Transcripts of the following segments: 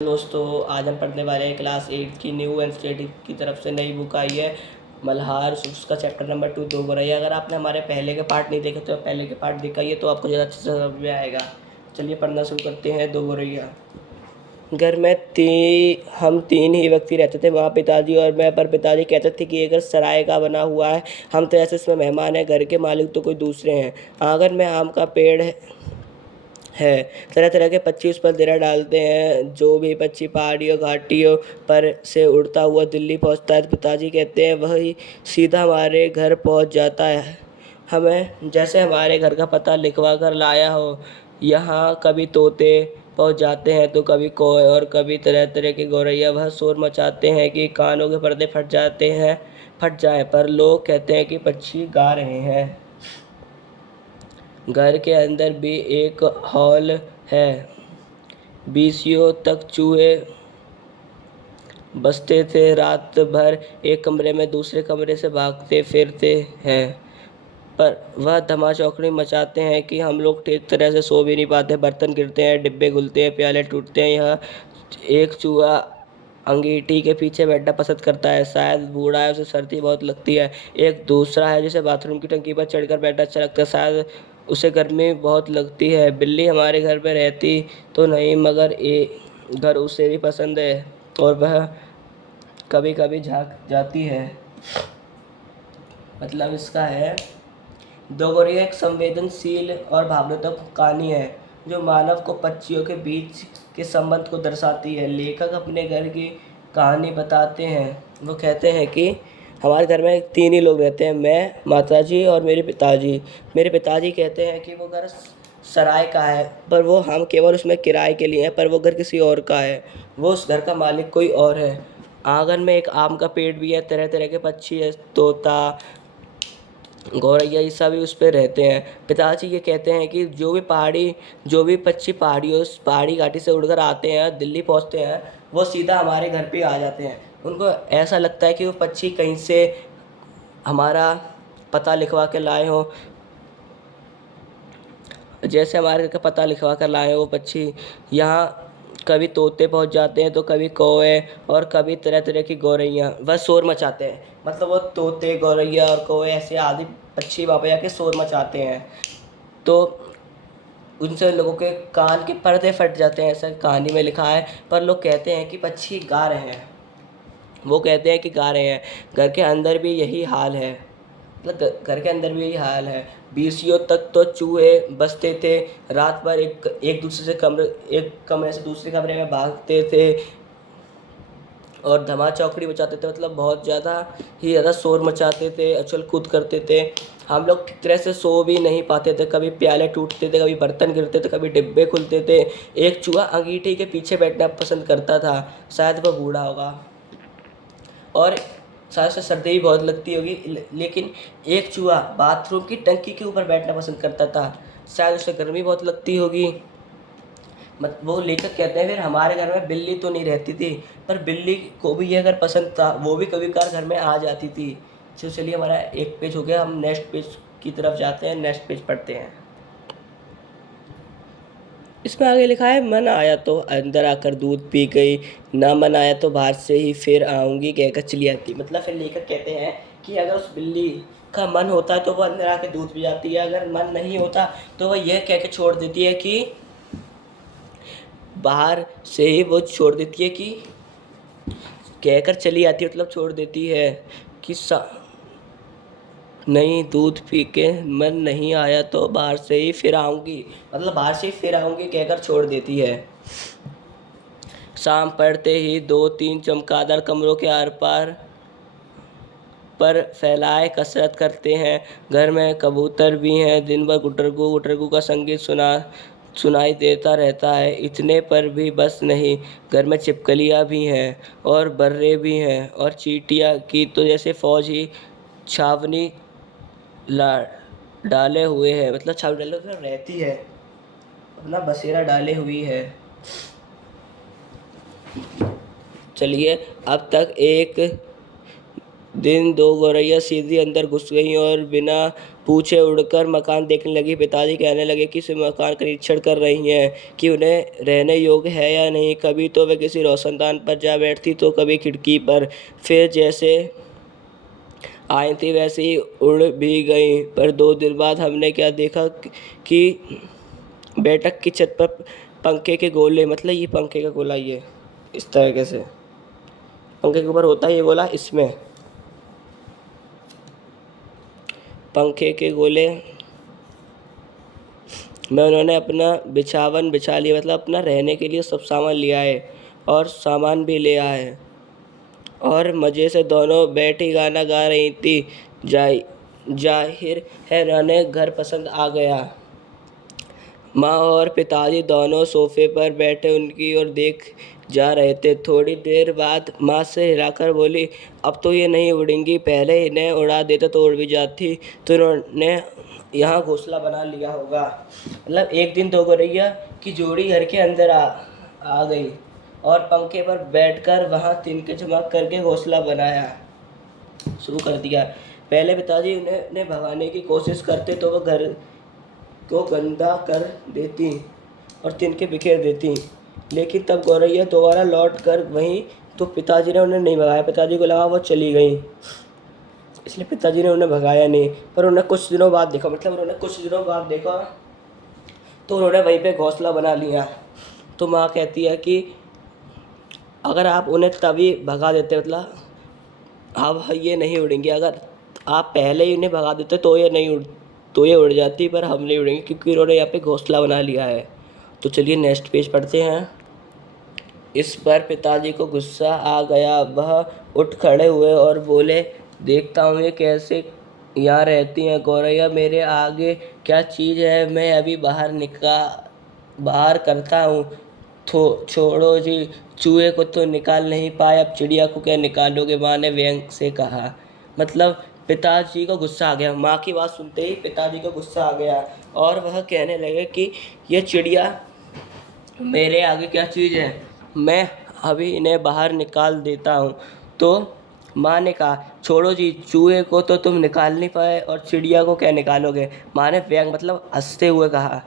दोस्तों, आज हम पढ़ने वाले हैं क्लास 8 की न्यू एनसीईआरटी की तरफ से नई बुक आई है मल्हार। उसका चैप्टर नंबर 2 दो गोरैया। अगर आपने हमारे पहले के पार्ट नहीं देखे तो पहले के पार्ट दिखाइए तो आपको ज़्यादा अच्छे से समझ में आएगा। चलिए पढ़ना शुरू करते हैं। दो गोरैया। घर में हम तीन ही व्यक्ति रहते थे, माँ, पिताजी और मैं। पर पिताजी कहते थे कि ये घर सराय का बना हुआ है, हम तो ऐसे इसमें मेहमान हैं, घर के मालिक तो कोई दूसरे हैं। आंगन में आम का पेड़ है, तरह तरह के पक्षी उस पर डेरा डालते हैं। जो भी पक्षी पहाड़ियों घाटियों पर से उड़ता हुआ दिल्ली पहुंचता है तो पिताजी कहते हैं वही सीधा हमारे घर पहुंच जाता है, हमें जैसे हमारे घर का पता लिखवा कर लाया हो। यहाँ कभी तोते पहुंच जाते हैं तो कभी कोय और कभी तरह तरह के गौरैया। वह शोर मचाते हैं कि कानों के पर्दे फट जाएं, पर लोग कहते हैं कि पक्षी गा रहे हैं। घर के अंदर भी एक हॉल है, बीसियों तक चूहे बसते थे। रात भर एक कमरे में दूसरे कमरे से भागते फिरते हैं, पर वह धमाचौकड़ी मचाते हैं कि हम लोग ठीक तरह से सो भी नहीं पाते। बर्तन गिरते हैं, डिब्बे खुलते हैं, प्याले टूटते हैं। यह एक चूहा अंगीठी के पीछे बैठना पसंद करता है, शायद बूढ़ा है, उसे सर्दी बहुत लगती है। एक दूसरा है जिसे बाथरूम की टंकी पर चढ़कर बैठना अच्छा लगता है, शायद उसे गर्मी बहुत लगती है। बिल्ली हमारे घर में रहती तो नहीं, मगर ये घर उसे भी पसंद है और वह कभी कभी झांक जाती है। मतलब इसका है, दोगोरिया एक संवेदनशील और भावनात्मक कहानी है जो मानव को पक्षियों के बीच के संबंध को दर्शाती है। लेखक अपने घर की कहानी बताते हैं। वो कहते हैं कि हमारे घर में तीन ही लोग रहते हैं, मैं, माताजी और मेरे पिताजी। मेरे पिताजी कहते हैं कि वो घर सराय का है, पर वो हम केवल उसमें किराए के लिए हैं, पर वो घर किसी और का है, वो उस घर का मालिक कोई और है। आंगन में एक आम का पेड़ भी है, तरह तरह के पक्षी है, तोता, गौरैया, ये सभी उस पर रहते हैं। पिताजी ये कहते हैं कि जो भी पक्षी पहाड़ी घाटी से उड़कर आते हैं, दिल्ली पहुंचते हैं, वो सीधा हमारे घर पे आ जाते हैं। उनको ऐसा लगता है कि वो पक्षी कहीं से हमारा पता लिखवा के लाए हों, जैसे हमारे घर का पता लिखवा कर लाए वो पक्षी। यहाँ कभी तोते पहुँच जाते हैं तो कभी कौवे और कभी तरह तरह की गौरैया। वह शोर मचाते हैं, मतलब वो तोते, गौरैया और कौवे ऐसे आदि पक्षी वहाँ पे जाके शोर मचाते हैं, तो उनसे लोगों के कान के पर्दे फट जाते हैं, ऐसा कहानी में लिखा है। पर लोग कहते हैं कि पक्षी गा रहे हैं, वो कहते हैं कि गा रहे हैं। घर के अंदर भी यही हाल है, मतलब घर के अंदर भी यही हाल है। बीसियों तक तो चूहे बसते थे। रात भर एक कमरे से दूसरे कमरे में भागते थे और धमा चौकड़ी मचाते थे, मतलब बहुत ज़्यादा शोर मचाते थे, उछल कूद करते थे। हम लोग ठीक तरह से सो भी नहीं पाते थे, कभी प्याले टूटते थे, कभी बर्तन गिरते थे, कभी डिब्बे खुलते थे। एक चूहा अंगीठी के पीछे बैठना पसंद करता था, शायद वह बूढ़ा होगा और शायद से सर्दी भी बहुत लगती होगी। लेकिन एक चूहा बाथरूम की टंकी के ऊपर बैठना पसंद करता था, शायद उसे गर्मी बहुत लगती होगी। वो लेखक कहते हैं फिर हमारे घर में बिल्ली तो नहीं रहती थी, पर बिल्ली को भी यह घर पसंद था, वो भी कभी कभार घर में आ जाती थी। चलिए हमारा एक पेज हो गया, हम नेक्स्ट पेज की तरफ जाते हैं, नेक्स्ट पेज पढ़ते हैं। इसमें आगे लिखा है, मन आया तो अंदर आकर दूध पी गई, ना मन आया तो बाहर से ही फिर आऊँगी कहकर चली आती। मतलब फिर लेखक कहते हैं कि अगर उस बिल्ली का मन होता है तो वह अंदर आकर दूध पी जाती है, अगर मन नहीं होता तो वह यह कह के छोड़ देती है कि बाहर से ही वो छोड़ देती है कि कहकर चली आती है, मतलब छोड़ देती है कि नहीं, दूध पी के मन नहीं आया तो बाहर से ही फिर आऊँगी, मतलब बाहर से ही फिर आऊँगी कहकर छोड़ देती है। शाम पड़ते ही दो तीन चमगादड़ कमरों के आर पार पर फैलाए कसरत करते हैं। घर में कबूतर भी हैं, दिन भर गुटरगू गुटरगू का संगीत सुनाई देता रहता है। इतने पर भी बस नहीं, घर में छिपकलियाँ भी हैं और बर्रे भी हैं और चींटियाँ की तो जैसे फौज ही छावनी डाले हुए हैं, मतलब छावनी डाले हुए रहती है, अपना बसेरा डाले हुई है। चलिए अब तक एक दिन दो गौरैया सीधी अंदर घुस गईं और बिना पूछे उड़कर मकान देखने लगी। पिताजी कहने लगे कि इस मकान का निरीक्षण कर रही हैं कि उन्हें रहने योग्य है या नहीं। कभी तो वे किसी रोशनदान पर जा बैठती तो कभी खिड़की पर। फिर जैसे आई थी वैसे ही उड़ भी गई। पर 2 दिन बाद हमने क्या देखा कि बैठक की छत पर पंखे के गोले, मतलब ये पंखे का गोला, ये इस तरीके से पंखे के ऊपर होता है ये गोला, इसमें पंखे के गोले में उन्होंने अपना बिछावन बिछा लिया, मतलब अपना रहने के लिए सब सामान लिया है और सामान भी ले आए है। और मज़े से दोनों बैठी गाना गा रही थी। जाहिर है उन्हें घर पसंद आ गया। माँ और पिताजी दोनों सोफे पर बैठे उनकी ओर देख जा रहे थे। थोड़ी देर बाद माँ से हिलाकर बोली, अब तो ये नहीं उड़ेंगी, पहले इन्हें उड़ा देते तो उड़ भी जाती। तो इन्होंने यहाँ घोंसला बना लिया होगा। मतलब एक दिन दो गौरैया की जोड़ी घर के अंदर आ गई और पंखे पर बैठकर वहाँ तिनके चमक करके घोंसला बनाया शुरू कर दिया। पहले पिताजी उन्हें भगाने की कोशिश करते तो वह घर को गंदा कर देती और तिनके बिखेर देती। लेकिन तब गौरैया दोबारा लौट कर वहीं, तो पिताजी ने उन्हें नहीं भगाया। पिताजी को लगा वो चली गई, इसलिए पिताजी ने उन्हें भगाया नहीं। पर उन्हें कुछ दिनों बाद देखा, तो उन्होंने वहीं पे घोंसला बना लिया। तो माँ कहती है कि अगर आप उन्हें तभी भगा देते, मतलब अब ये नहीं उड़ेंगे, अगर आप पहले ही उन्हें भगा देते तो ये उड़ जाती, पर हम नहीं उड़ेंगे क्योंकि उन्होंने यहाँ पे घोंसला बना लिया है। तो चलिए नेक्स्ट पेज पढ़ते हैं। इस पर पिताजी को गुस्सा आ गया। वह उठ खड़े हुए और बोले, देखता हूँ ये कैसे यहाँ रहती हैं। गौरैया मेरे आगे क्या चीज़ है, मैं अभी बाहर करता हूँ। तो छोड़ो जी, चूहे को तो निकाल नहीं पाए, अब चिड़िया को क्या निकालोगे, माँ ने व्यंग से कहा। मतलब पिताजी को गुस्सा आ गया। माँ की बात सुनते ही पिताजी को गुस्सा आ गया और वह कहने लगे कि ये चिड़िया मेरे आगे क्या चीज़ है, मैं अभी इन्हें बाहर निकाल देता हूँ। तो माँ ने कहा, छोड़ो जी, चूहे को तो तुम निकाल नहीं पाए और चिड़िया को क्या निकालोगे। माँ ने व्यंग मतलब हंसते हुए कहा।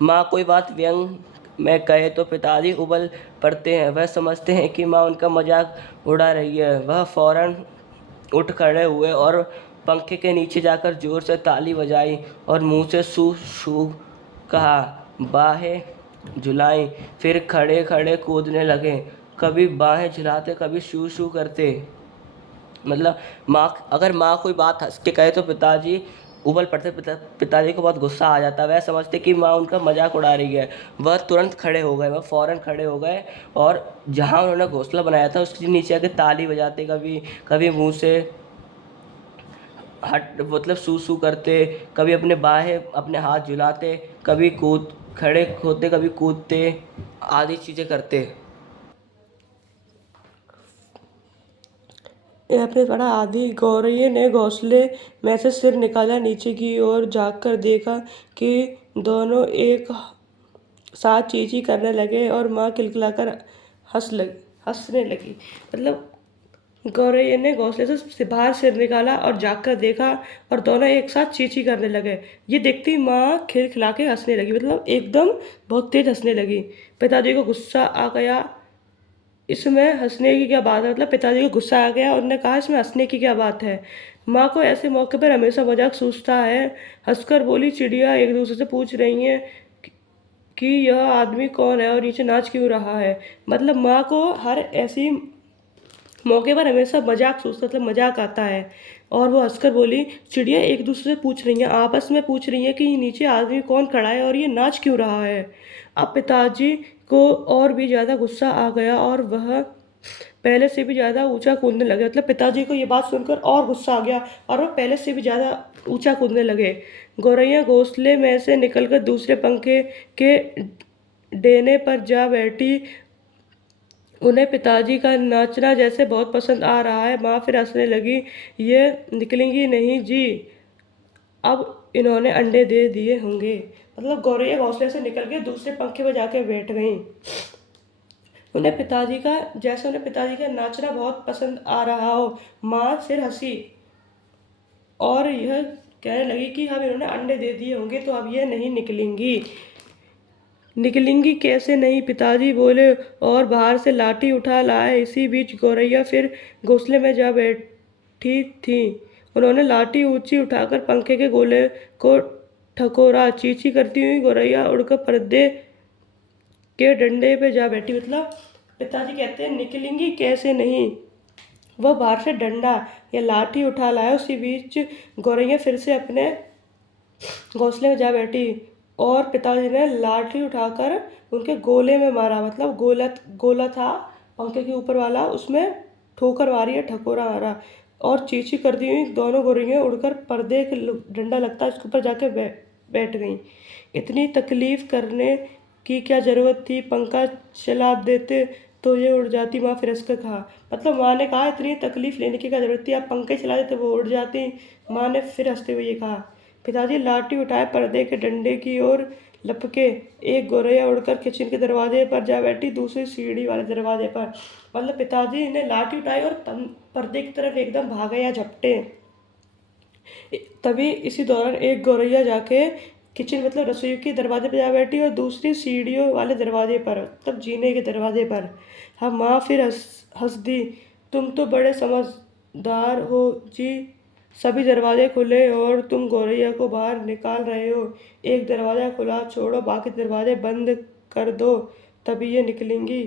माँ कोई बात व्यंग में कहे तो पिताजी उबल पड़ते हैं। वह समझते हैं कि माँ उनका मजाक उड़ा रही है। वह फौरन उठ खड़े हुए और पंखे के नीचे जाकर जोर से ताली बजाई और मुंह से सू शू कहा, बाहें झुलाई। फिर खड़े खड़े कूदने लगे, कभी बाहें झुलाते कभी शू शू करते। मतलब अगर माँ कोई बात हंस के कहे तो पिताजी उबल पड़ते। पिताजी को बहुत गुस्सा आ जाता है। वह समझते कि माँ उनका मजाक उड़ा रही है। वह तुरंत खड़े हो गए, वह फ़ौरन खड़े हो गए और जहाँ उन्होंने घोंसला बनाया था उसके नीचे आके ताली बजाते, कभी कभी मुंह से हट मतलब सू सू करते, कभी अपने बाहें अपने हाथ झुलाते, कभी खड़े होते, कभी कूदते, आदि चीज़ें करते। आपने पढ़ा आदि। गौरैया ने घोंसले में से सिर निकाला, नीचे की ओर झाँककर देखा कि दोनों एक साथ चींची करने लगे और माँ किलकिलाकर हंसने लगी। मतलब गौरैया ने घोंसले से बाहर सिर निकाला और झाँककर देखा और दोनों एक साथ चींची करने लगे। ये देखते ही माँ खिलखिला के हंसने लगी, मतलब एकदम बहुत तेज हंसने लगी। पिताजी को गुस्सा आ गया, इसमें हंसने की क्या बात है। मतलब पिताजी को गुस्सा आ गया और उन्होंने कहा, इसमें हंसने की क्या बात है। माँ को ऐसे मौके पर हमेशा मजाक सूझता है। हंसकर बोली, चिड़िया एक दूसरे से पूछ रही हैं कि यह आदमी कौन है और नीचे नाच क्यों रहा है। मतलब माँ को हर ऐसी मौके पर हमेशा मजाक सूझता, मतलब मजाक आता है। और वो हंसकर बोली, चिड़िया एक दूसरे से पूछ रही हैं, आपस में पूछ रही हैं कि नीचे आदमी कौन खड़ा है और ये नाच क्यों रहा है। अब पिताजी को और भी ज़्यादा गुस्सा आ गया और वह पहले से भी ज़्यादा ऊंचा कूदने लगे। मतलब पिताजी को ये बात सुनकर और गुस्सा आ गया और वह पहले से भी ज़्यादा ऊंचा कूदने लगे। गौरैया घोंसले में से निकलकर दूसरे पंखे के डेने पर जा बैठी। उन्हें पिताजी का नाचना जैसे बहुत पसंद आ रहा है। माँ फिर हंसने लगी, ये निकलेंगी नहीं जी, अब इन्होंने अंडे दे दिए होंगे। मतलब गौरैया घोंसले से निकल के दूसरे पंखे पर जाके बैठ गई। उन्हें पिताजी का नाचना बहुत पसंद आ रहा हो। माँ फिर हंसी और यह कहने लगी कि अब इन्होंने अंडे दे दिए होंगे तो अब यह नहीं निकलेंगी। निकलेंगी कैसे नहीं, पिताजी बोले और बाहर से लाठी उठा लाए। इसी बीच गौरैया फिर घोंसले में जा बैठी थी। उन्होंने लाठी ऊंची उठाकर पंखे के गोले को ठकोरा। चींची करती हुई गौरैया उड़कर पर्दे के डंडे पे जा बैठी। मतलब पिताजी कहते हैं निकलेंगी कैसे नहीं, वह बाहर से डंडा या लाठी उठा लाया। उसी बीच गौरैया फिर से अपने घोंसले में जा बैठी और पिताजी ने लाठी उठाकर उनके गोले में मारा। मतलब गोला था पंखे के ऊपर वाला, उसमें ठोकर मारी या ठकोरा मारा और चींची करती हुई दोनों गौरैया उड़कर पर्दे के डंडा लगता उसके ऊपर जाके बैठ गईं। इतनी तकलीफ करने की क्या ज़रूरत थी, पंखा चला देते तो ये उड़ जाती, माँ फिर हंसकर कहा। मतलब माँ ने कहा इतनी तकलीफ लेने की क्या ज़रूरत थी, आप पंखे चला देते वो उड़ जाती। माँ ने फिर हंसते हुए ये कहा। पिताजी लाठी उठाए पर्दे के डंडे की ओर लपके। एक गौरैया उड़कर किचन के दरवाजे पर जा बैठी, दूसरी सीढ़ी वाले दरवाजे पर। मतलब पिताजी ने लाठी उठाई और पर्दे की तरफ एकदम भागे या झपटे। तभी इसी दौरान एक गौरैया जाके किचन मतलब रसोई के दरवाजे पर जा बैठी और दूसरी सीढ़ियों वाले दरवाजे पर, तब जीने के दरवाजे पर। हाँ, माँ फिर हंस दी। तुम तो बड़े समझदार हो जी, सभी दरवाजे खुले और तुम गौरैया को बाहर निकाल रहे हो। एक दरवाज़ा खुला छोड़ो, बाकी दरवाजे बंद कर दो, तभी ये निकलेंगी।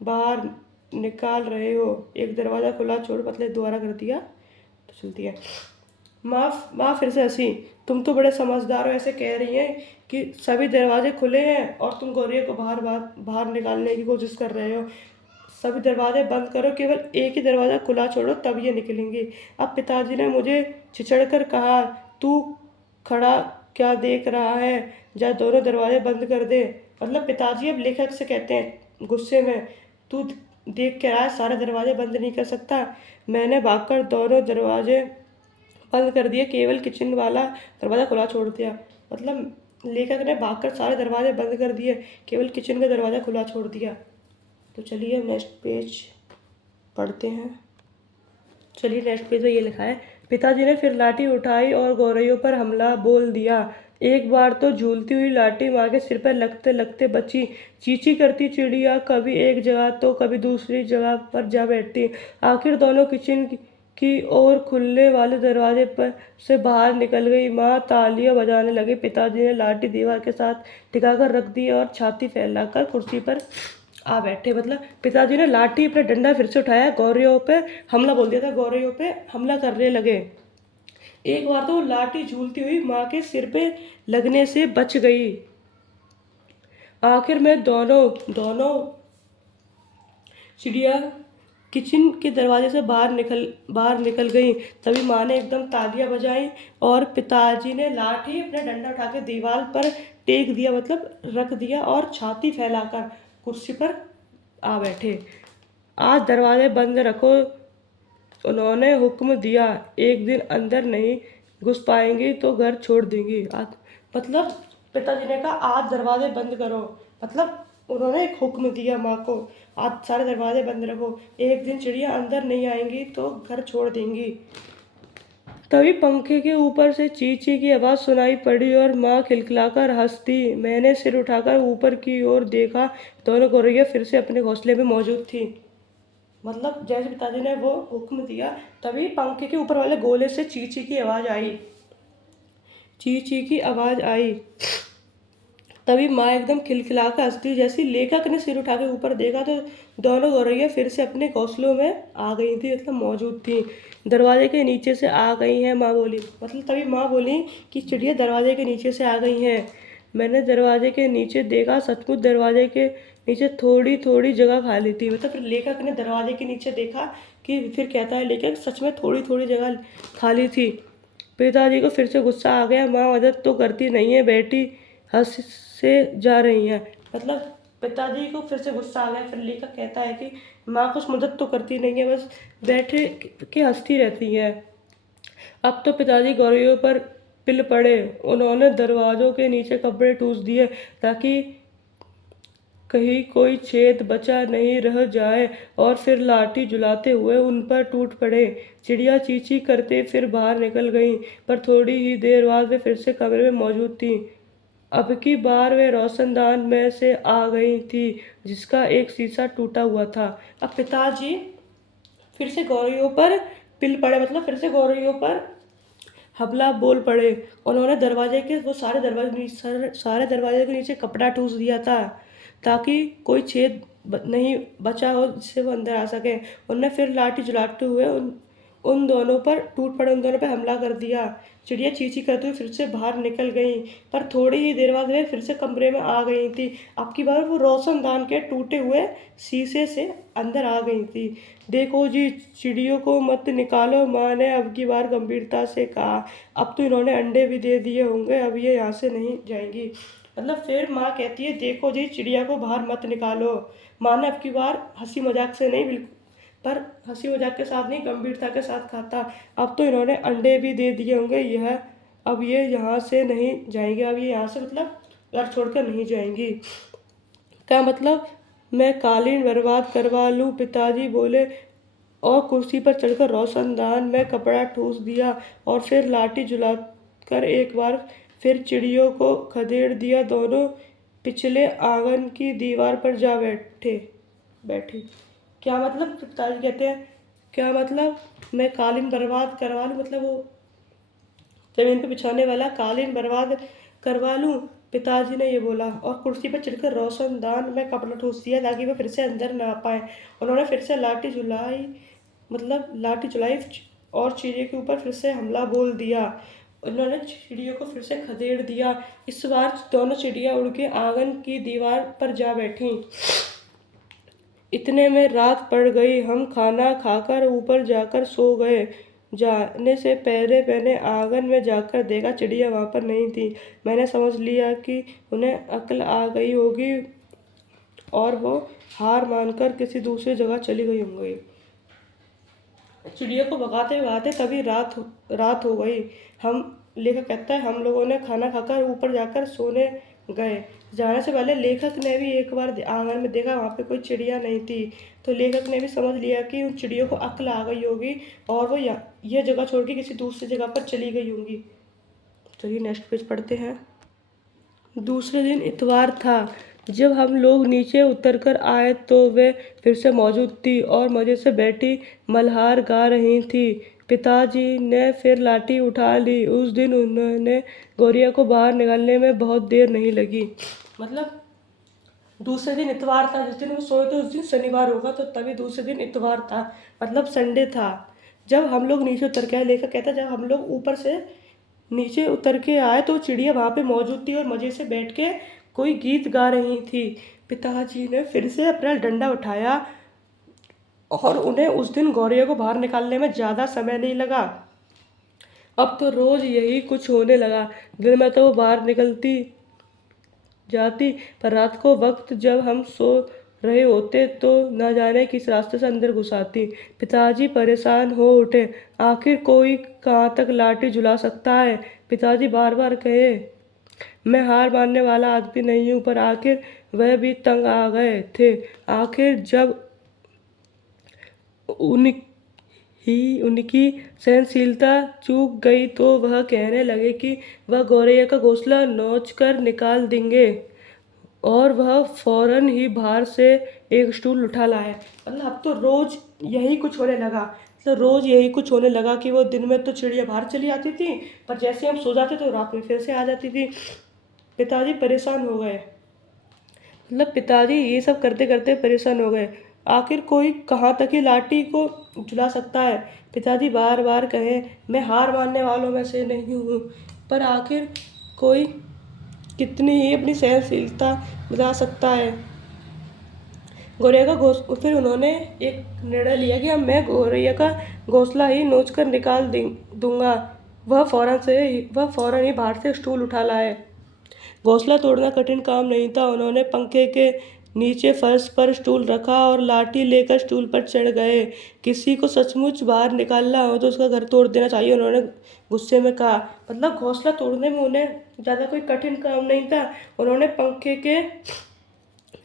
बाहर निकाल रहे हो, एक दरवाज़ा खुला छोड़ो, मतलब दोबारा कर दिया तो चलती है। माँ फिर से हंसी। तुम तो बड़े समझदार हो, ऐसे कह रही हैं कि सभी दरवाजे खुले हैं और तुम गौरैया को बाहर निकालने की कोशिश कर रहे हो। सभी दरवाजे बंद करो, केवल एक ही दरवाज़ा खुला छोड़ो, तब ये निकलेंगी। अब पिताजी ने मुझे छिछड़कर कहा, तू खड़ा क्या देख रहा है, जा दोनों दरवाजे बंद कर दे। मतलब पिताजी अब लेखक से कहते हैं गुस्से में, तू देख के रहा है, सारे दरवाजे बंद नहीं कर सकता। मैंने भागकर दोनों दरवाजे बंद कर दिए, केवल किचन वाला दरवाज़ा खुला छोड़ दिया। मतलब लेखक ने भागकर सारे दरवाजे बंद कर दिए, केवल किचन का दरवाज़ा खुला छोड़ दिया। तो चलिए नेक्स्ट पेज पढ़ते हैं। चलिए नेक्स्ट पेज में ये लिखा है, पिताजी ने फिर लाठी उठाई और गौरैयों पर हमला बोल दिया। एक बार तो झूलती हुई लाठी माँ के सिर पर लगते लगते बची। चींची करती चिड़िया कभी एक जगह तो कभी दूसरी जगह पर जा बैठती। आखिर दोनों किचन की ओर खुलने वाले दरवाजे पर से बाहर निकल गई। माँ तालियां बजाने लगी। पिताजी ने लाठी दीवार के साथ टिकाकर रख दी और छाती फैलाकर कुर्सी पर आ बैठे। मतलब पिताजी ने लाठी अपना डंडा फिर से उठाया, गौरैयों पे हमला बोल दिया था, गौरैयों पे हमला करने लगे। एक बार तो वो लाठी झूलती हुई माँ के सिर पे लगने से बच गई। आखिर में दोनों चिड़िया किचन के दरवाजे से बाहर निकल गई। तभी माँ ने एकदम तालियां बजाई और पिताजी ने लाठी अपना डंडा उठा के दीवार पर टेक दिया, मतलब रख दिया और छाती फैलाकर कुर्सी पर आ बैठे। आज दरवाजे बंद रखो, उन्होंने हुक्म दिया। एक दिन अंदर नहीं घुस पाएंगी तो घर छोड़ देंगी। मतलब पिताजी ने कहा आज दरवाजे बंद करो, मतलब उन्होंने एक हुक्म दिया माँ को, आज सारे दरवाजे बंद रखो, एक दिन चिड़िया अंदर नहीं आएंगी तो घर छोड़ देंगी। तभी पंखे के ऊपर से ची ची की आवाज़ सुनाई पड़ी और माँ खिलखिलाकर हंसती। मैंने सिर उठाकर ऊपर की ओर देखा, दोनों गौरैया फिर से अपने घोंसले में मौजूद थी। मतलब जैसे पिताजी ने वो हुक्म दिया, तभी पंखे के ऊपर वाले गोले से ची ची की आवाज़ आई। ची ची की आवाज़ आई। तभी माँ एकदम खिलखिलाकर हंसती। जैसे लेखक ने सिर उठा के ऊपर देखा तो दोनों गौरैया फिर से अपने घोंसलों में आ गई थी, मतलब मौजूद थी। दरवाजे के नीचे से आ गई हैं, माँ बोली। मतलब तभी माँ बोली कि चिड़िया दरवाजे के नीचे से आ गई हैं। मैंने दरवाजे के नीचे देखा, सचमुच दरवाजे के नीचे थोड़ी थोड़ी जगह खाली थी। मतलब फिर लेखक ने दरवाजे के नीचे देखा कि फिर कहता है लेखक सच में थोड़ी थोड़ी जगह खाली थी। पिताजी को फिर से गुस्सा आ गया। माँ मदद तो करती नहीं है, बेटी हंस से जा रही हैं। मतलब पिताजी को फिर से गुस्सा आ गया। फिर लेखक कहता है कि माँ कुछ मदद तो करती नहीं है, बस बैठे के हंसती रहती है। अब तो पिताजी गौरैयों पर पिल पड़े। उन्होंने दरवाज़ों के नीचे कपड़े ठूस दिए ताकि कहीं कोई छेद बचा नहीं रह जाए, और फिर लाठी झुलाते हुए उन पर टूट पड़े। चिड़िया चींची करते फिर बाहर निकल गईं, पर थोड़ी ही देर बाद वे फिर से कमरे में मौजूद थीं। अब की बार वे रोशनदान में से आ गई थी, जिसका एक शीशा टूटा हुआ था। अब पिताजी फिर से गौरैयों पर पिल पड़े, मतलब फिर से गौरैयों पर हमला बोल पड़े। उन्होंने दरवाजे के वो सारे दरवाजे के नीचे कपड़ा ठूस दिया था, ताकि कोई छेद नहीं बचा हो जिससे वो अंदर आ सके। उनने फिर लाठी चलाते हुए उन दोनों पर टूट पड़े, उन दोनों पर हमला कर दिया। चिड़िया चींची करते हुए फिर से बाहर निकल गई, पर थोड़ी ही देर बाद वे फिर से कमरे में आ गई थी। अब की बार वो रोशनदान के टूटे हुए शीशे से अंदर आ गई थी। देखो जी, चिड़ियों को मत निकालो, माँ ने अब की बार गंभीरता से कहा। अब तो इन्होंने अंडे भी दे दिए होंगे, अब ये यहाँ से नहीं जाएंगी। मतलब फिर माँ कहती है, देखो जी, चिड़िया को बाहर मत निकालो। माँ ने अब की बार हंसी मजाक से नहीं, बिल्कुल पर हंसी मजाक के साथ नहीं, गंभीरता के साथ कहा था, अब तो इन्होंने अंडे भी दे दिए होंगे, अब ये यहाँ से नहीं जाएंगे, अब ये यहाँ से मतलब घर छोड़कर नहीं जाएंगी। क्या मतलब मैं कालीन बर्बाद करवा लूँ? पिताजी बोले, और कुर्सी पर चढ़कर रोशनदान में कपड़ा ठूस दिया, और फिर लाठी झुलाकर एक बार फिर चिड़ियों को खदेड़ दिया। दोनों पिछले आंगन की दीवार पर जा बैठी। क्या मतलब? पिताजी कहते हैं, क्या मतलब मैं कालीन बर्बाद करवा लूँ, मतलब वो जमीन पर बिछाने वाला कालीन बर्बाद करवा लूँ? पिताजी ने ये बोला, और कुर्सी पर चढ़कर रोशनदान में कपड़ा ठूस दिया, ताकि वह फिर से अंदर ना आ पाए। उन्होंने फिर से लाठी चलाई और चिड़िया के ऊपर फिर से हमला बोल दिया। उन्होंने चिड़ियों को फिर से खदेड़ दिया। इस बार दोनों चिड़िया उड़ के आंगन की दीवार पर जा बैठी। इतने में रात पड़ गई। हम खाना खाकर ऊपर जाकर सो गए। जाने से पहले मैंने आंगन में जाकर देखा, चिड़िया वहाँ पर नहीं थी। मैंने समझ लिया कि उन्हें अक्ल आ गई होगी और वो हार मानकर किसी दूसरी जगह चली गई होंगी। चिड़िया को भगाते भगाते तभी रात हो गई। लेखक कहता है, हम लोगों ने खाना खाकर ऊपर जाकर सोने गए। जाने से पहले लेखक ने भी एक बार आंगन में देखा, वहाँ पे कोई चिड़िया नहीं थी। तो लेखक ने भी समझ लिया कि उन चिड़ियों को अक्ल आ गई होगी और वो यह जगह छोड़ के किसी दूसरी जगह पर चली गई होंगी। चलिए नेक्स्ट पेज पढ़ते हैं। दूसरे दिन इतवार था। जब हम लोग नीचे उतरकर आए तो वे फिर से मौजूद थी और मजे से बैठी मल्हार गा रही थी। पिताजी ने फिर लाठी उठा ली। उस दिन उन्होंने गौरिया को बाहर निकालने में बहुत देर नहीं लगी। मतलब दूसरे दिन इतवार था, जिस दिन वो सोए थे उस दिन शनिवार होगा, तो तभी दूसरे दिन इतवार था, मतलब संडे था। जब हम लोग नीचे उतर के आए, लेखक कहता है, जब हम लोग ऊपर से नीचे उतर के आए तो चिड़िया वहाँ पे मौजूद थी और मज़े से बैठ के कोई गीत गा रही थी। पिताजी ने फिर से अपना डंडा उठाया और उन्हें उस दिन गौरिया को बाहर निकालने में ज़्यादा समय नहीं लगा। अब तो रोज़ यही कुछ होने लगा। दिन में तो वो बाहर निकलती जाती, पर रात को वक्त जब हम सो रहे होते तो न जाने किस रास्ते से अंदर घुस आती। पिताजी परेशान हो उठे। आखिर कोई कहाँ तक लाठी झुला सकता है? पिताजी बार बार कहे। मैं हार मानने वाला आदमी नहीं हूँ, पर आखिर वह भी तंग आ गए थे। आखिर जब उनकी सहनशीलता चूक गई तो वह कहने लगे कि वह गौरैया का घोंसला नोच कर निकाल देंगे, और वह फौरन ही बाहर से एक स्टूल उठा लाए। मतलब अब तो रोज़ यही कुछ होने लगा। तो रोज़ यही कुछ होने लगा कि वो दिन में तो चिड़िया बाहर चली आती थी, पर जैसे हम सो जाते तो रात में फिर से आ जाती थी। पिताजी परेशान हो गए। मतलब पिताजी ये सब करते करते परेशान हो गए। आखिर कोई कहाँ तक ही लाठी को झुला सकता है? पिताजी बार बार कहे, मैं हार मानने वालों में से नहीं हूँ, पर आखिर कोई कितनी ही अपनी सहनशीलता बता सकता है? गौरैया का फिर उन्होंने एक निर्णय लिया कि अब मैं गौरैया का घोंसला ही नोच कर निकाल दूंगा। वह फौरन ही बाहर से स्टूल उठा लाए। घोंसला तोड़ना कठिन काम नहीं था। उन्होंने पंखे के नीचे फर्श पर स्टूल रखा और लाठी लेकर स्टूल पर चढ़ गए। किसी को सचमुच बाहर निकालना हो तो उसका घर तोड़ देना चाहिए, उन्होंने गुस्से में कहा। मतलब घोंसला तोड़ने में उन्हें ज़्यादा कोई कठिन काम नहीं था। उन्होंने पंखे के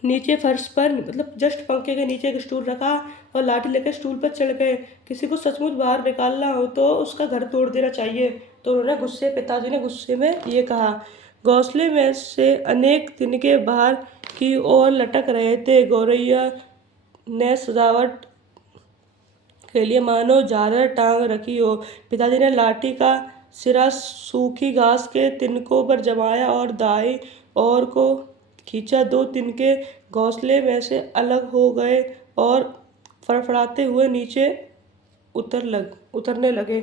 नीचे फर्श पर मतलब जस्ट पंखे के नीचे एक स्टूल रखा और लाठी लेकर स्टूल पर चढ़ गए। किसी को सचमुच बाहर निकालना हो तो उसका घर तोड़ देना चाहिए। तो उन्होंने पिताजी ने गुस्से में ये कहा। घोंसले में से अनेक तिनके बाहर की ओर लटक रहे थे। गौरैया ने सजावट के लिए मानो झालर टांग रखी हो। पिताजी ने लाठी का सिरा सूखी घास के तिनकों पर जमाया और दाई ओर को खींचा। दो तिनके घोंसले में से अलग हो गए और फड़फड़ाते हुए नीचे उतरने लगे।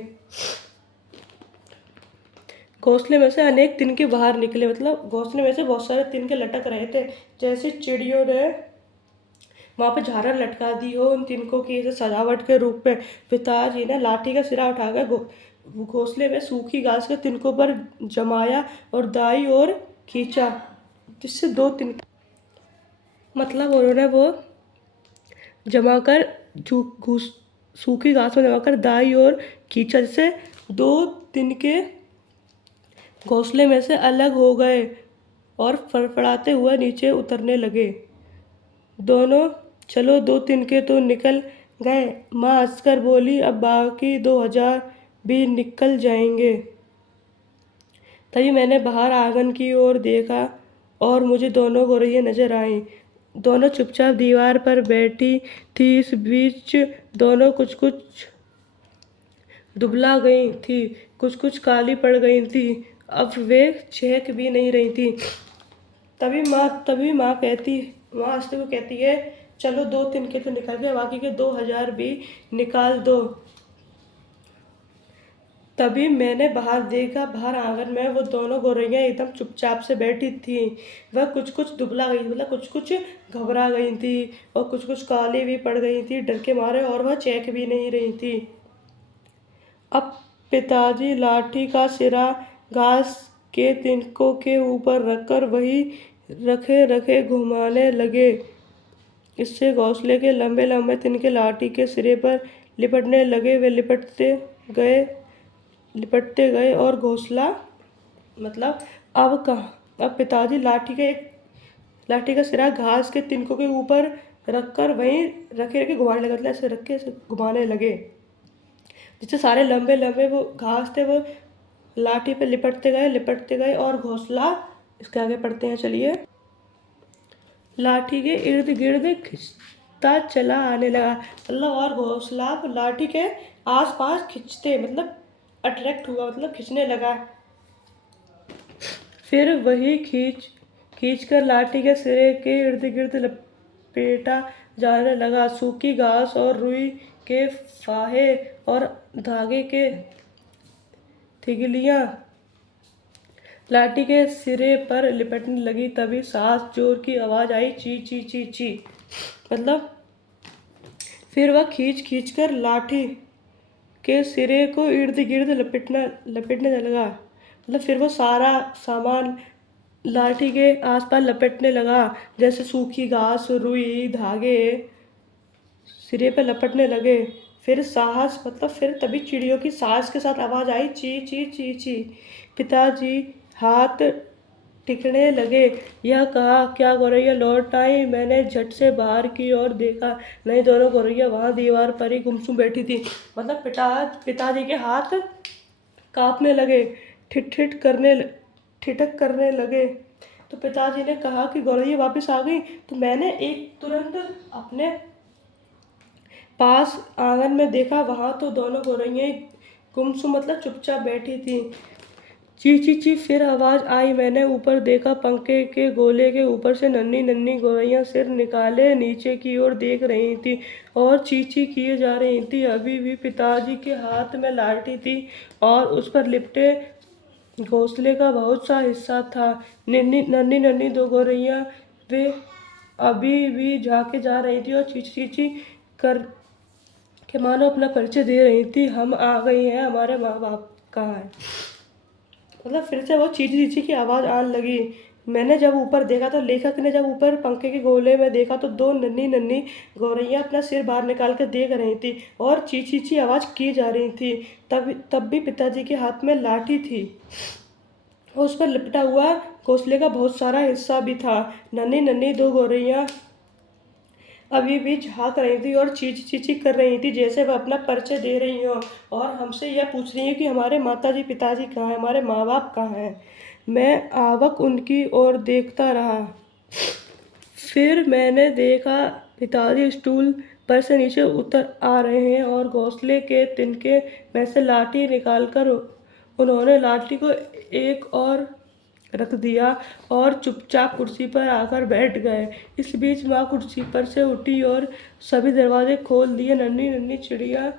घोंसले में से अनेक तिनके बाहर निकले, मतलब घोंसले में से बहुत सारे तिनके लटक रहे थे, जैसे चिड़ियों ने वहां पे झालर लटका दी हो उन तिनकों की सजावट के रूप में। पिताजी ने लाठी का सिरा उठाकर घोंसले में सूखी घास के तिनकों पर जमाया और दाई ओर खींचा, जिससे दो तिनके मतलब उन्होंने वो जमाकर सूखी घास में जमाकर दाई ओर खींचा, जिससे दो तिनके घोंसले में से अलग हो गए और फड़फड़ाते हुए नीचे उतरने लगे। दोनों चलो, दो तिनके तो निकल गए, माँ हंसकर बोली। अब बाकी 2000 भी निकल जाएंगे। तभी मैंने बाहर आंगन की ओर देखा और मुझे दोनों गौरैया नजर आई। दोनों चुपचाप दीवार पर बैठी थी। इस बीच दोनों कुछ कुछ दुबला गई थी, कुछ कुछ काली पड़ गई थी। अब वे चहक भी नहीं रही थी। तभी माँ हंसते हुए कहती है, चलो, दो तिनके तो निकल गए, बाकी के 2000 भी निकाल दो। तभी मैंने बाहर देखा। बाहर आंगन में वो दोनों गौरैया एकदम चुपचाप से बैठी थी। वह कुछ कुछ दुबला गई, मतलब कुछ कुछ घबरा गई थी और कुछ कुछ काली भी पड़ गई थी डर के मारे, और वह चहक भी नहीं रही थी। अब पिताजी लाठी का सिरा घास के तिनकों के ऊपर रखकर वही रखे रखे घुमाने लगे। इससे घोंसले के लंबे लंबे तिनके लाठी के सिरे पर लिपटने लगे। वे लिपटते गए और घोंसला मतलब अब पिताजी लाठी का सिरा घास के तिनकों के ऊपर रखकर वहीं रखे रखे घुमाने लगे, मतलब ऐसे रखे ऐसे घुमाने लगे, जिससे सारे लंबे लंबे वो घास थे वो लाठी पे लिपटते गए और घोंसला इसके आगे पढ़ते हैं, चलिए। लाठी के इर्द गिर्द खिंचता चला आने लगा, मतलब और घोंसला लाठी के आसपास खिंचते मतलब अट्रैक्ट हुआ, मतलब खींचने लगा। फिर वही खींच कर लाठी के सिरे के इर्द गिर्द लपेटा जाने लगा। सूखी घास और रुई के फाहे और धागे के थिगलियां लाठी के सिरे पर लिपटने लगी। तभी सांस जोर की आवाज आई, ची ची ची ची, मतलब फिर वह खींच कर लाठी के सिरे को इर्द गिर्द लपेटने लगा, मतलब फिर वो सारा सामान लाठी के आसपास लपेटने लगा, जैसे सूखी घास, रुई, धागे सिरे पे लपटने लगे। फिर तभी चिड़ियों की सांस के साथ आवाज आई, ची ची ची ची। पिताजी हाथ टिकने लगे। यह कहा, क्या गौरैया लौट आई? मैंने झट से बाहर की ओर देखा। नहीं, दोनों गौरैया वहां दीवार पर ही गुमसुम बैठी थी, मतलब पिताजी के हाथ कांपने लगे, ठिठक करने लगे। तो पिताजी ने कहा कि गौरैया वापस आ गई। तो मैंने तुरंत अपने पास आंगन में देखा, वहां तो दोनों गौरैया गुमसुम मतलब चुपचाप बैठी थी। ची ची ची फिर आवाज आई। मैंने ऊपर देखा, पंखे के गोले के ऊपर से नन्ही नन्ही गौरैया सिर निकाले नीचे की ओर देख रही थी और ची ची किए जा रही थी। अभी भी पिताजी के हाथ में लाठी थी और उस पर लिपटे घोंसले का बहुत सा हिस्सा था। नन्ही नन्ही दो गौरैया वे अभी भी झांके जा रही थी और चींची कर के मानो अपना परिचय दे रही थी। हम आ गई हैं, हमारे माँ बाप कहाँ हैं? मतलब फिर से वो चींची की आवाज़ आने लगी। मैंने जब ऊपर देखा तो लेखक ने जब ऊपर पंखे के गोले में देखा तो दो नन्ही नन्ही गौरैया अपना सिर बाहर निकाल कर देख रही थी और चींची आवाज़ की जा रही थी। तब भी पिताजी के हाथ में लाठी थी और उस पर लिपटा हुआ घोंसले का बहुत सारा हिस्सा भी था। नन्ही नन्ही दो गौरैया अभी भी झाँक रही थी और चींची कर रही थी, जैसे वह अपना परिचय दे रही हो और हमसे यह पूछ रही है कि हमारे माताजी पिताजी कहाँ हैं, हमारे माँ बाप कहाँ हैं। मैं आवक उनकी ओर देखता रहा। फिर मैंने देखा पिताजी स्टूल पर से नीचे उतर आ रहे हैं और घोंसले के तिनके में से लाठी निकालकर उन्होंने लाठी को एक और रख दिया और चुपचाप कुर्सी पर आकर बैठ गए। इस बीच माँ कुर्सी पर से उठी और सभी दरवाजे खोल दिए। नन्ही नन्ही चिड़िया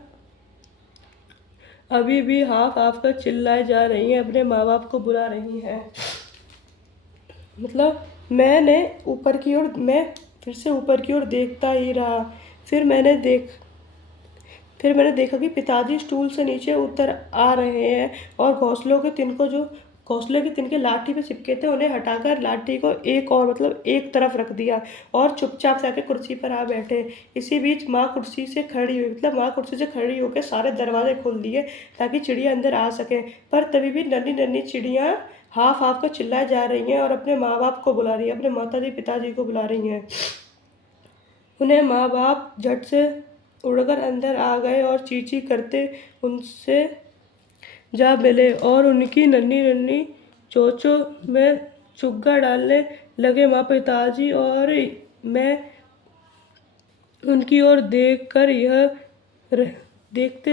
अभी भी हाफ हाफ कर चिल्लाए जा रही हैं, अपने माँ बाप को बुला रही हैं। मतलब मैं फिर से ऊपर की ओर देखता ही रहा। फिर मैंने देखा कि पिताजी स्टूल से नीचे उतर आ रहे हैं और घोंसले के तिनके लाठी पे चिपके थे, उन्हें हटाकर लाठी को एक और मतलब एक तरफ रख दिया और चुपचाप से आके कुर्सी पर आ बैठे। इसी बीच माँ कुर्सी से खड़ी होकर सारे दरवाजे खोल दिए ताकि चिड़िया अंदर आ सके। पर तभी भी नन्ही नन्ही चिड़िया हाफ हाफ कर चिल्लाए जा रही हैं और अपने माँ बाप को बुला रही है, अपने माताजी पिताजी को बुला रही हैं। उन्हें माँ बाप झट से उड़कर अंदर आ गए और चींची करते उनसे जा मिले और उनकी नन्ही नन्ही चोंचों में चुग्गा डालने लगे। माँ पिताजी और मैं उनकी ओर देखते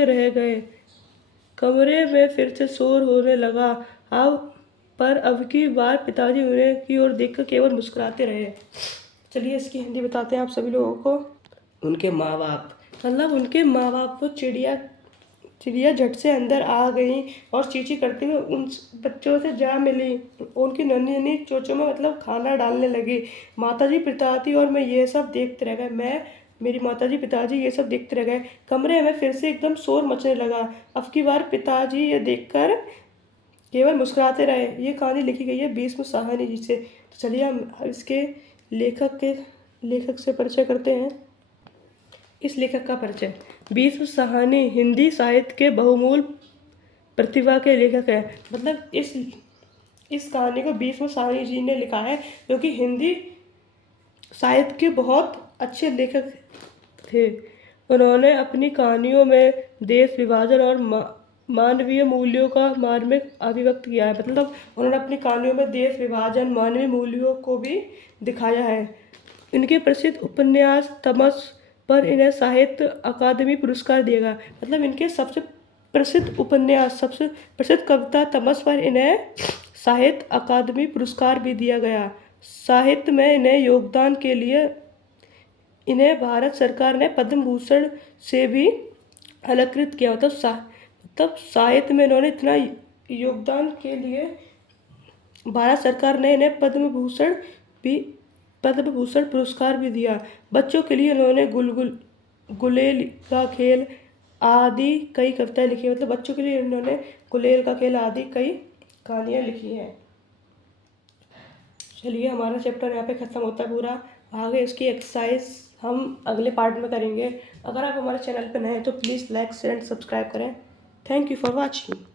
रह गए। कमरे में फिर से शोर होने लगा। अब की बार पिताजी उन्हें की ओर देखकर केवल मुस्कुराते रहे। चलिए इसकी हिंदी बताते हैं आप सभी लोगों को। उनके माँ बाप मतलब उनके माँ बाप को चिड़िया झट से अंदर आ गई और चींची करते हुए उन बच्चों से जा मिली। उनकी नन्ही नन्ही चोंचों में मतलब खाना डालने लगी। माताजी पिताजी और मैं ये सब देखते रह गए। मेरी माताजी पिताजी ये सब देखते रह गए। कमरे में फिर से एकदम शोर मचने लगा। अब की बार पिताजी ये देखकर केवल मुस्कुराते रहे। ये कहानी लिखी गई है भीष्म साहनी जी से। तो चलिए हम इसके लेखक से परिचय करते हैं। इस लेखक का परिचय। भीष्म साहनी हिंदी साहित्य के बहुमूल्य प्रतिभा के लेखक हैं। मतलब इस कहानी को भीष्म साहनी जी ने लिखा है, जो कि हिंदी साहित्य के बहुत अच्छे लेखक थे। उन्होंने अपनी कहानियों में देश विभाजन और मानवीय मूल्यों का मार्मिक अभिव्यक्त किया है। मतलब उन्होंने अपनी कहानियों में देश विभाजन मानवीय मूल्यों को भी दिखाया है। इनके प्रसिद्ध उपन्यास तमस पर इन्हें साहित्य अकादमी पुरस्कार दिया गया। मतलब इनके सबसे प्रसिद्ध कविता तमस पर इन्हें साहित्य अकादमी पुरस्कार भी दिया गया। साहित्य में इन्हें योगदान के लिए इन्हें भारत सरकार ने पद्म भूषण से भी अलंकृत किया। मतलब साहित्य में इन्होंने इतना योगदान के लिए भारत सरकार ने इन्हें पद्म भूषण पुरस्कार भी दिया। बच्चों के लिए इन्होंने गुलेल का खेल आदि कई कविताएं लिखी। मतलब बच्चों के लिए इन्होंने गुलेल का खेल आदि कई कहानियाँ लिखी हैं। चलिए हमारा चैप्टर यहाँ पे ख़त्म होता है पूरा। आगे इसकी एक्सरसाइज हम अगले पार्ट में करेंगे। अगर आप हमारे चैनल पर नए हैं तो please like share and subscribe करें। Thank you for watching.